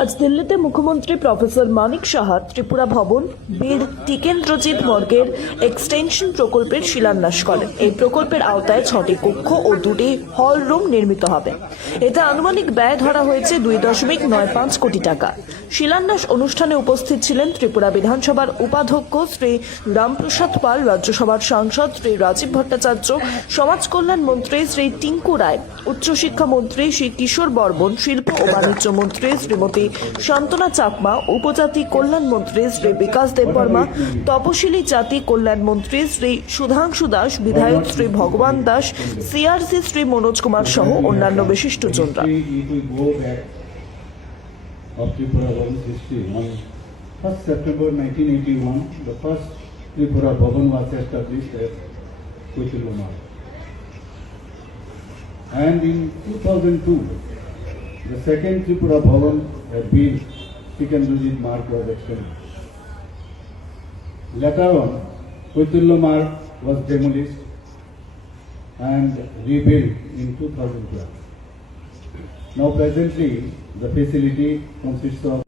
আজ দিল্লিতে মুখ্যমন্ত্রী প্রফেসর মানিক সাহা ত্রিপুরা ভবন বীর টিকেন্দ্রজিৎ মর্গের এক্সটেনশন প্রকল্পের শিলান্যাস করেন। এই প্রকল্পের আওতায় 6টি কক্ষ ও 2টি হল রুম নির্মিত হবে। এতে আনুমানিক ব্যয় ধরা হয়েছে 2.95 কোটি টাকা। শিলান্যাস অনুষ্ঠানে উপস্থিত ছিলেন ত্রিপুরা বিধানসভার উপাধ্যক্ষ শ্রী রামপ্রসাদ পাল, রাজ্যসভার সাংসদ শ্রী রাজীব ভট্টাচার্য, সমাজ কল্যাণ মন্ত্রী শ্রী টিঙ্কু রায়, উচ্চশিক্ষা মন্ত্রী শ্রী কিশোর বর্মন, শিল্প ও বাণিজ্য মন্ত্রী শ্রীমতী শান্তনা চাকমা, উপজাতি কল্যাণ মন্ত্রী শ্রী বিকাশ দেববর্মা, তপশিলি জাতি কল্যাণ মন্ত্রী শ্রী সুধাংশু দাস, বিধায়ক শ্রী ভগবান দাস, সিআরসি শ্রী মনোজ কুমার সহ অন্যান্য বিশিষ্টজনরা। Of Tripura Bhavan's history. On 1st September 1981, the first Tripura Bhavan was established at Kochilomar. And in 2002, the second Tripura Bhavan had been Tikendrajit Marg was extended. Later on, Kochilomar was demolished and rebuilt in 2012. Now presently, the facility consists of